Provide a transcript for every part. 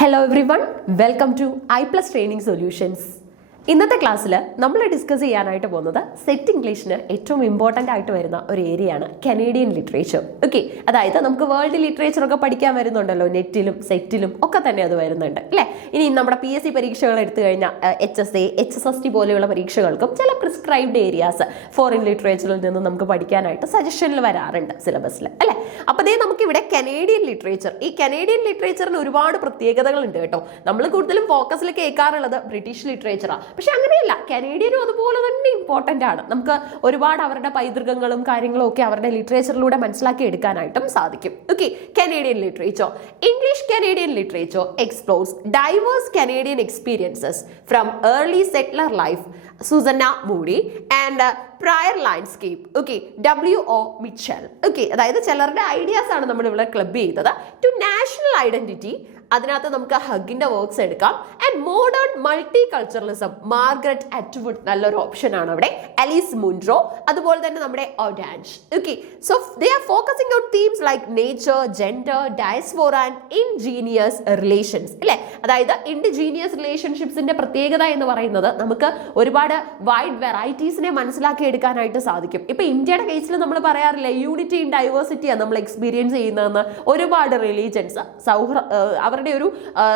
Hello everyone, welcome to I+ Training Solutions. ഇന്നത്തെ ക്ലാസ്സിൽ നമ്മൾ ഡിസ്കസ് ചെയ്യാനായിട്ട് പോകുന്നത് സെറ്റ് ഇംഗ്ലീഷിന് ഏറ്റവും ഇമ്പോർട്ടൻ്റ് ആയിട്ട് വരുന്ന ഒരു ഏരിയയാണ് കനേഡിയൻ ലിറ്ററേച്ചർ. ഓക്കെ, അതായത് നമുക്ക് വേൾഡ് ലിറ്ററേച്ചർ ഒക്കെ പഠിക്കാൻ വരുന്നുണ്ടല്ലോ, നെറ്റിലും സെറ്റിലും ഒക്കെ തന്നെ അത് വരുന്നുണ്ട് അല്ലേ. ഇനി നമ്മുടെ PSC പരീക്ഷകൾ എടുത്തു കഴിഞ്ഞാൽ HSA, HSST പോലെയുള്ള പരീക്ഷകൾക്കും ചില പ്രിസ്ക്രൈബ്ഡ് ഏരിയാസ് ഫോറിൻ ലിറ്ററേച്ചറിൽ നിന്ന് നമുക്ക് പഠിക്കാനായിട്ട് സജഷനിൽ വരാറുണ്ട് സിലബസിൽ അല്ലേ. അപ്പോൾ അതേ നമുക്കിവിടെ കനേഡിയൻ ലിറ്ററേച്ചർ, ഈ കനേഡിയൻ ലിറ്ററേച്ചറിന് ഒരുപാട് പ്രത്യേകതകളുണ്ട് കേട്ടോ. നമ്മൾ കൂടുതലും ഫോക്കസിൽ കേൾക്കാറുള്ളത് ബ്രിട്ടീഷ് ലിറ്ററേച്ചറാണ്, പക്ഷെ അങ്ങനെയല്ല, കനേഡിയനും അതുപോലെ തന്നെ ഇമ്പോർട്ടൻ്റ് ആണ്. നമുക്ക് ഒരുപാട് അവരുടെ പൈതൃകങ്ങളും കാര്യങ്ങളും ഒക്കെ അവരുടെ ലിറ്ററേച്ചറിലൂടെ മനസ്സിലാക്കി എടുക്കാനായിട്ടും സാധിക്കും. Okay, Canadian literature. English Canadian literature explores diverse Canadian experiences from early settler life Susanna Moodie and prairie landscape. Okay, W.O. Mitchell. Okay, അതായത് ചിലരുടെ ഐഡിയാസ് ആണ് നമ്മൾ ഇവിടെ ക്ലബ് ചെയ്തത്. ടു നാഷണൽ ഐഡന്റിറ്റി, അതിനകത്ത് നമുക്ക് ഹഗിന്റെ വർക്ക്സ് എടുക്കാം. And modern multiculturalism, Margaret Atwood നല്ലൊരു ഓപ്ഷൻ ആണ് അവിടെ. അലീസ് മുൻറോ, അതുപോലെ തന്നെ നമ്മുടെ ഓഡാൻജ്. Okay, so they are focusing on themes like nature, gender, diaspora and ingenious relations അല്ലേ. അതായത് ഇൻഡിജീനിയസ് റിലേഷൻഷിപ്സിന്റെ പ്രത്യേകത എന്ന് പറയുന്നത് നമുക്ക് ഒരുപാട് വൈഡ് വെറൈറ്റീസിനെ മനസ്സിലാക്കി എടുക്കാനായിട്ട് സാധിക്കും. ഇപ്പൊ ഇന്ത്യയുടെ കേസിൽ നമ്മൾ പറയാറില്ല യൂണിറ്റി ഇൻ ഡൈവേഴ്സിറ്റിയാണ് നമ്മൾ എക്സ്പീരിയൻസ് ചെയ്യുന്നതെന്ന്. ഒരുപാട് റിലീജൻസ് അവരുടെ ഒരു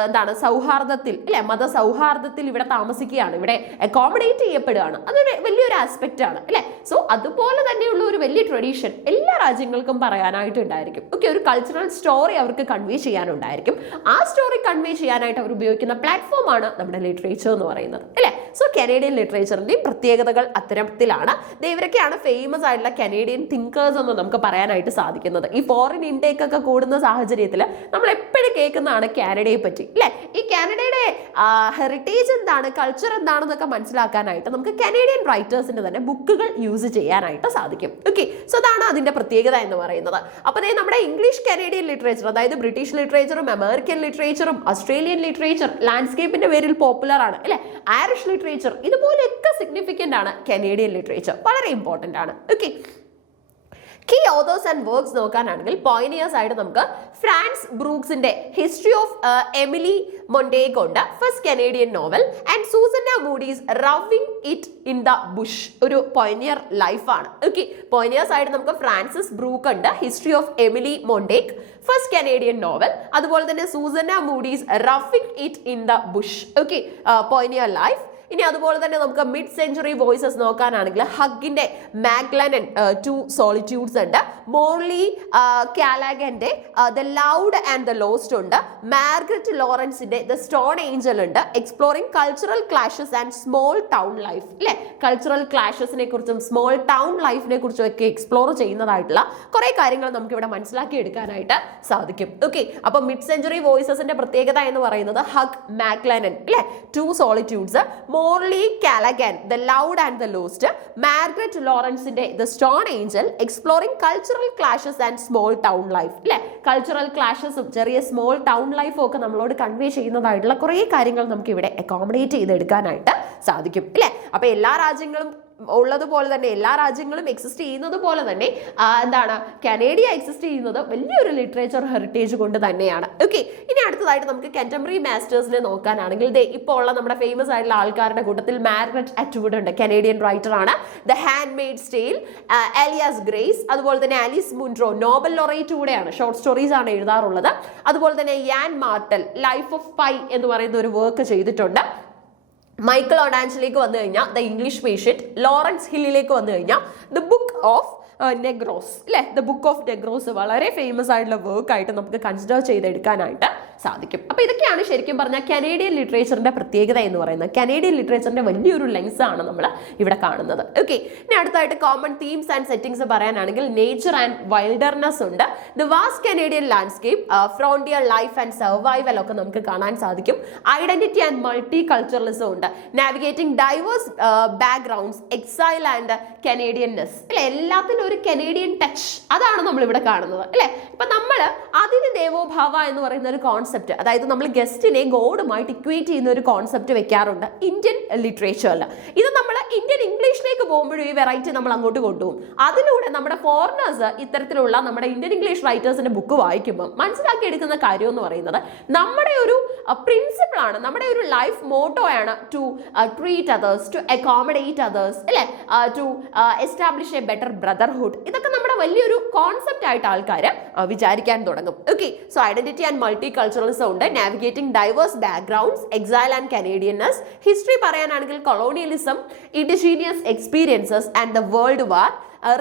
എന്താണ് സൗഹാർദ്ദത്തിൽ അല്ലെ, മത സൗഹാർദ്ദത്തിൽ ഇവിടെ താമസിക്കുകയാണ്, ഇവിടെ അക്കോമഡേറ്റ് ചെയ്യപ്പെടുകയാണ്. അതൊരു വലിയൊരു ആസ്പെക്റ്റ് ആണ് അല്ലെ. സോ അതുപോലെ തന്നെയുള്ള ഒരു വലിയ ട്രഡീഷൻ എല്ലാ രാജ്യങ്ങൾക്കും പറയാനായിട്ടുണ്ടായിരിക്കും. ഓക്കെ, ഒരു കൾച്ചറൽ സ്റ്റോറി അവർക്ക് കൺവേ ചെയ്യാനുണ്ടായിരിക്കും. ആ സ്റ്റോറി കൺവേ ചെയ്യാനായിട്ട് അവർ ഉപയോഗിക്കുന്ന പ്ലാറ്റ്ഫോമാണ് നമ്മുടെ ലിറ്ററേച്ചർ എന്ന് പറയുന്നത് അല്ലെ. സോ കനേഡിയൻ ലിറ്ററേച്ചറിന്റെയും പ്രത്യേകതകൾ അത്തരത്തിലാണ്. ഇവരൊക്കെയാണ് ഫേമസ് ആയിട്ടുള്ള കനേഡിയൻ തിങ്കേഴ്സ് എന്ന് നമുക്ക് പറയാനായിട്ട് സാധിക്കുന്നത്. ഈ ഫോറിൻ ഇൻടേക്ക് ഒക്കെ കൂടുന്ന സാഹചര്യത്തിൽ നമ്മൾ എപ്പോഴും കേൾക്കുന്നതാണ് കാനഡയെ പറ്റി അല്ലെ. ഈ കാനഡയുടെ ഹെറിറ്റേജ് എന്താണ്, കൾച്ചർ എന്താണെന്നൊക്കെ മനസ്സിലാക്കാനായിട്ട് നമുക്ക് കനേഡിയൻ റൈറ്റേഴ്സിന്റെ തന്നെ ബുക്കുകൾ യൂസ് ചെയ്യാനായിട്ട് സാധിക്കും. ഓക്കെ, സോ അതാണ് അതിന്റെ പ്രത്യേകത എന്ന് പറയുന്നത്. അപ്പോൾ നമ്മുടെ ഇംഗ്ലീഷ് കനേഡിയൻ ലിറ്ററേച്ചർ, അതായത് ബ്രിട്ടീഷ് ലിറ്ററേച്ചറും അമേരിക്കൻ ലിറ്ററേച്ചറും ഓസ്ട്രേലിയൻ ലിറ്ററേച്ചർ ലാൻഡ്സ്കേപ്പിന്റെ പേരിൽ പോപ്പുലർ ആണ് അല്ലെ. ഐറിഷ് ലിറ്ററേച്ചർ, ഇതുപോലെയൊക്കെ സിഗ്നിഫിക്കന്റ് ആണ് കനേഡിയൻ ലിറ്ററേച്ചർ, വളരെ ഇമ്പോർട്ടന്റ് ആണ്. Okay, key authors and works നോക്കാനാണെങ്കിൽ പോയിനിയേഴ്സ് ആയിട്ട് നമുക്ക് ഫ്രാൻസ് ബ്രൂക്സിന്റെ ഹിസ്റ്ററി ഓഫ് എമിലി മൊണ്ടേഗ് ഉണ്ട്, first Canadian novel. And Susanna Moodie's roughing it in the bush, ഒരു പോയിനിയർ ലൈഫാണ്. ഓക്കെ, പോയിനിയേഴ്സ് ആയിട്ട് നമുക്ക് ഫ്രാൻസിസ് ബ്രൂക്ക് ഉണ്ട്, history of Emily Montagu, first Canadian novel. അതുപോലെ തന്നെ Susanna Moodie's roughing it in the bush, okay, pioneer life. ഇനി അതുപോലെ തന്നെ നമുക്ക് മിഡ് സെഞ്ചുറി വോയിസസ് നോക്കാനാണെങ്കിൽ ഹഗിന്റെ മാഗ്ലനൻ ടു സോളിറ്റ്യൂഡ്സ് ഉണ്ട്, മോർലി കാലാഗന്റെ the loud and the lost ഉണ്ട്, മാർഗരറ്റ് ലോറൻസിന്റെ ദ സ്റ്റോൺ ഏഞ്ചൽ ഉണ്ട്, exploring cultural clashes and small town life അല്ലെ. കൾച്ചറൽ ക്ലാഷസിനെ കുറിച്ചും സ്മോൾ ടൗൺ ലൈഫിനെ കുറിച്ചും ഒക്കെ എക്സ്പ്ലോർ ചെയ്യുന്നതായിട്ടുള്ള കുറെ കാര്യങ്ങൾ നമുക്ക് ഇവിടെ മനസ്സിലാക്കി എടുക്കാനായിട്ട് സാധിക്കും. ഓക്കെ, അപ്പൊ മിഡ് സെഞ്ചുറി വോയിസസിന്റെ പ്രത്യേകത എന്ന് പറയുന്നത് ഹഗ് മാഗ്ലനൻ അല്ലെ, two solitudes, Morley Callaghan the loud and the lost, Margaret ലോറൻസിന്റെ the stone angel, exploring cultural clashes and small town life അല്ലെ. കൾച്ചറൽ ക്ലാഷസും ചെറിയ സ്മോൾ ടൗൺ ലൈഫും ഒക്കെ നമ്മളോട് കൺവേ ചെയ്യുന്നതായിട്ടുള്ള കുറേ കാര്യങ്ങൾ നമുക്ക് ഇവിടെ അക്കോമഡേറ്റ് ചെയ്തെടുക്കാനായിട്ട് സാധിക്കും അല്ലെ. അപ്പൊ എല്ലാ രാജ്യങ്ങളും ഉള്ളതുപോലെ തന്നെ എല്ലാ രാജ്യങ്ങളും എക്സിസ്റ്റ് ചെയ്യുന്നത് പോലെ തന്നെ എന്താണ് കനേഡിയ എക്സിസ്റ്റ് ചെയ്യുന്നത് വലിയൊരു ലിറ്ററേച്ചർ ഹെറിറ്റേജ് കൊണ്ട് തന്നെയാണ്. ഓക്കെ, ഇനി അടുത്തതായിട്ട് നമുക്ക് കണ്ടംപററി മാസ്റ്റേഴ്സിനെ നോക്കാനാണെങ്കിൽ ഇപ്പോൾ ഉള്ള നമ്മുടെ ഫേമസ് ആയിട്ടുള്ള ആൾക്കാരുടെ കൂട്ടത്തിൽ മാർഗരറ്റ് അറ്റ്വുഡ് ഉണ്ട്, കനേഡിയൻ റൈറ്റർ ആണ്. The handmaid's tale, alias grace, അതുപോലെ തന്നെ അലീസ് മുൻറോ നോബൽ ലൊറേറ്റ് കൂടെയാണ്, ഷോർട്ട് സ്റ്റോറീസ് ആണ് എഴുതാറുള്ളത്. അതുപോലെ തന്നെ യാൻ മാർട്ടൽ ലൈഫ് ഓഫ് പൈ എന്ന് പറയുന്ന ഒരു വർക്ക് ചെയ്തിട്ടുണ്ട്. മൈക്കിൾ ഓഡാൻജിലേക്ക് വന്നു കഴിഞ്ഞാൽ ദ ഇംഗ്ലീഷ് പേഷ്യന്റ്, ലോറൻസ് ഹില്ലിലേക്ക് വന്നു കഴിഞ്ഞാൽ ദ ബുക്ക് ഓഫ് നെഗ്രോസ് അല്ലെ. ദ ബുക്ക് ഓഫ് നെഗ്രോസ് വളരെ ഫേമസ് ആയിട്ടുള്ള വർക്ക് ആയിട്ട് നമുക്ക് കൺസിഡർ ചെയ്തെടുക്കാനായിട്ട് സാധിക്കും. അപ്പൊ ഇതൊക്കെയാണ് ശരിക്കും പറഞ്ഞാൽ കനേഡിയൻ ലിറ്ററേച്ചറിന്റെ പ്രത്യേകത എന്ന് പറയുന്നത്. കനേഡിയൻ ലിറ്ററേച്ചറിന്റെ വലിയൊരു ലെങ്സ് ആണ് നമ്മൾ ഇവിടെ കാണുന്നത്. ഓക്കെ, ഇനി അടുത്തായിട്ട് കോമൺ തീംസ് ആൻഡ് സെറ്റിംഗ്സ് പറയാനാണെങ്കിൽ നേച്ചർ ആൻഡ് വൈൽഡർനെസ് ഉണ്ട്, the vast Canadian landscape, frontier life and survival ഒക്കെ നമുക്ക് കാണാൻ സാധിക്കും. ഐഡന്റിറ്റി ആൻഡ് മൾട്ടി കൾച്ചറലിസം ഉണ്ട്, navigating diverse backgrounds, exile and Canadianness അല്ലെ. എല്ലാത്തിനും ഒരു കനേഡിയൻ ടച്ച്, അതാണ് നമ്മൾ ഇവിടെ കാണുന്നത് അല്ലെ. ഇപ്പൊ നമ്മൾ അതിന് ദേവോഭാവ എന്ന് പറയുന്ന ഒരു കോൺസെപ്റ്റ്, അതായത് നമ്മൾ ഗസ്റ്റിനെ ഗോഡുമായിട്ട് ഇക്വേറ്റ് ചെയ്യുന്ന ഒരു കോൺസെപ്റ്റ് വെക്കാറുണ്ട് ഇന്ത്യൻ ലിറ്ററേച്ചറിൽ. ഇത് നമ്മൾ ഇന്ത്യൻ ഇംഗ്ലീഷിലേക്ക് പോകുമ്പോഴും ഈ വെറൈറ്റി നമ്മൾ അങ്ങോട്ട് കൊണ്ടുപോകും. അതിലൂടെ നമ്മുടെ ഫോറിനേഴ്സ് ഇത്തരത്തിലുള്ള നമ്മുടെ ഇന്ത്യൻ ഇംഗ്ലീഷ് റൈറ്റേഴ്സിന്റെ ബുക്ക് വായിക്കുമ്പോൾ മനസ്സിലാക്കി എടുക്കുന്ന കാര്യം എന്ന് പറയുന്നത് നമ്മുടെ ഒരു പ്രിൻസിപ്പിൾ ആണ്, നമ്മുടെ ഒരു ലൈഫ് മോട്ടോ ആണ് to treat others, to accommodate others, അല്ലെ, to establish a better brotherhood. ഇതൊക്കെ നമ്മുടെ വലിയൊരു കോൺസെപ്റ്റ് ആയിട്ട് ആൾക്കാർ വിചാരിക്കാൻ തുടങ്ങും. Okay, so identity and multiculturalism ഉണ്ട്, navigating diverse backgrounds, exile and Canadianness, history പറയാനാണെങ്കിൽ colonialism, indigenous experiences and the world war,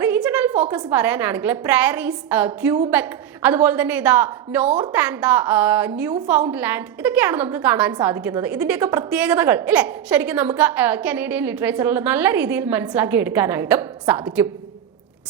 regional focus പറയാനാണെങ്കിൽ പ്രയറീസ്, ക്യൂബെക്, അതുപോലെ തന്നെ ഇതാ north and the Newfoundland, ഇതൊക്കെയാണ് നമുക്ക് കാണാൻ സാധിക്കുന്നത്. ഇതിന്റെയൊക്കെ പ്രത്യേകതകൾ അല്ലെ ശരിക്കും നമുക്ക് കനേഡിയൻ ലിറ്ററേച്ചറിൽ നല്ല രീതിയിൽ മനസ്സിലാക്കി എടുക്കാനായിട്ടും സാധിക്കും.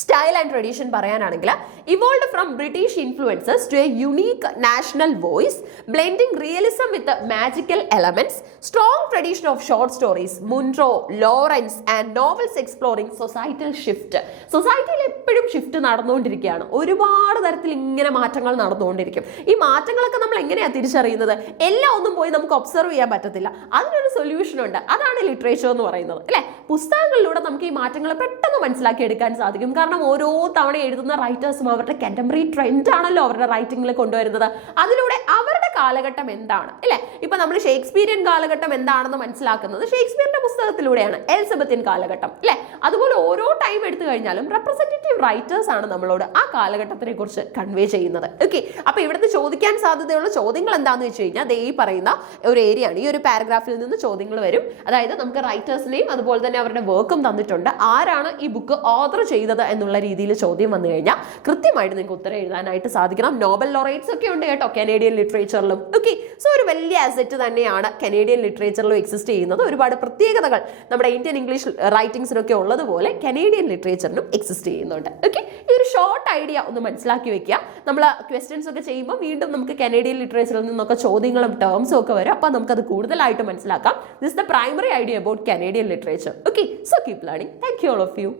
സ്റ്റൈൽ ആൻഡ് ട്രഡീഷൻ പറയാനാണെങ്കിൽ evolve from British influences to a unique national voice, blending realism with magical elements, strong tradition of short stories, Munro, Lawrence and novels exploring societal shift. സൊസൈറ്റിയിൽ എപ്പോഴും ഷിഫ്റ്റ് നടന്നുകൊണ്ടിരിക്കുകയാണ്, ഒരുപാട് തരത്തിൽ ഇങ്ങനെ മാറ്റങ്ങൾ നടന്നുകൊണ്ടിരിക്കും. ഈ മാറ്റങ്ങളൊക്കെ നമ്മൾ എങ്ങനെയാണ് തിരിച്ചറിയുന്നത്? എല്ലാം ഒന്നും പോയി നമുക്ക് ഒബ്സർവ് ചെയ്യാൻ പറ്റത്തില്ല, അതിനൊരു സൊല്യൂഷൻ ഉണ്ട്, അതാണ് ലിറ്ററേച്ചർ എന്ന് പറയുന്നത് അല്ലെ. പുസ്തകങ്ങളിലൂടെ നമുക്ക് ഈ മാറ്റങ്ങൾ പെട്ടെന്ന് മനസ്സിലാക്കി എടുക്കാൻ സാധിക്കും. കാരണം ഓരോ തവണ എഴുതുന്ന റൈറ്റേഴ്സും അവരുടെ കണ്ടംപററി ട്രെൻഡ് ആണല്ലോ അവരുടെ റൈറ്റിംഗിൽ കൊണ്ടുവരുന്നത്. അതിലൂടെ അവരുടെ കാലഘട്ടം എന്താണ് അല്ലെ, ഇപ്പൊ നമ്മൾ ഷേക്സ്പിയൻ കാലഘട്ടം എന്താണെന്ന് മനസ്സിലാക്കുന്നത് ഷേക്സ്പിയറിന്റെ പുസ്തകത്തിലൂടെയാണ്, എലിസബത്തിൻ കാലഘട്ടം അല്ലെ. അതുപോലെ ഓരോ ടൈം എടുത്തു കഴിഞ്ഞാലും റെപ്രസെന്റേറ്റീവ് റൈറ്റേഴ്സ് ആണ് നമ്മളോട് ആ കാലഘട്ടത്തിനെ കുറിച്ച് കൺവേ ചെയ്യുന്നത്. ഓക്കെ, അപ്പൊ ഇവിടുന്ന് ചോദിക്കാൻ സാധ്യതയുള്ള ചോദ്യങ്ങൾ എന്താണെന്ന് വെച്ച് കഴിഞ്ഞാൽ ഈ പറയുന്ന ഒരു ഏരിയ ആണ്. ഈ ഒരു പാരഗ്രാഫിൽ നിന്ന് ചോദ്യങ്ങൾ വരും. അതായത് നമുക്ക് റൈറ്റേഴ്സിനെയും അതുപോലെ തന്നെ അവരുടെ വർക്കും തന്നിട്ടുണ്ട്, ആരാണ് ഈ ബുക്ക് ഓതർ ചെയ്തത് എന്നുള്ള രീതിയിൽ ചോദ്യം വന്നു കഴിഞ്ഞാൽ കൃത്യമായിട്ട് നിങ്ങൾക്ക് ഉത്തരം എഴുതാനായിട്ട് സാധിക്കണം. നോബൽ ലോറേറ്റ്സ് ഒക്കെ ഉണ്ട് കേട്ടോ കനേഡിയൻ ലിറ്ററേച്ചറിലും. ഓക്കെ, സോ ഒരു വലിയ അസറ്റ് തന്നെയാണ് കനേഡിയൻ ലിറ്ററേച്ചറിലും എക്സിസ്റ്റ് ചെയ്യുന്നത്. ഒരുപാട് പ്രത്യേകതകൾ നമ്മുടെ ഇന്ത്യൻ ഇംഗ്ലീഷ് റൈറ്റിംഗ്സിനൊക്കെ ഉള്ളതുപോലെ കനേഡിയൻ ലിറ്ററേച്ചറിനും എക്സിസ്റ്റ് ചെയ്യുന്നുണ്ട്. ഓക്കെ, ഈ ഒരു ഷോർട്ട് ഐഡിയ ഒന്ന് മനസ്സിലാക്കി വെക്കുക. നമ്മൾ ക്വസ്റ്റ്യൻസ് ഒക്കെ ചെയ്യുമ്പോൾ വീണ്ടും നമുക്ക് കനേഡിയൻ ലിറ്ററേച്ചറിൽ നിന്നൊക്കെ ചോദ്യങ്ങളും ടേംസും ഒക്കെ വരും. അപ്പോൾ നമുക്കത് കൂടുതലായിട്ട് മനസ്സിലാക്കാം. This the primary idea about Canadian literature. Okay, so keep learning. Thank you all of you.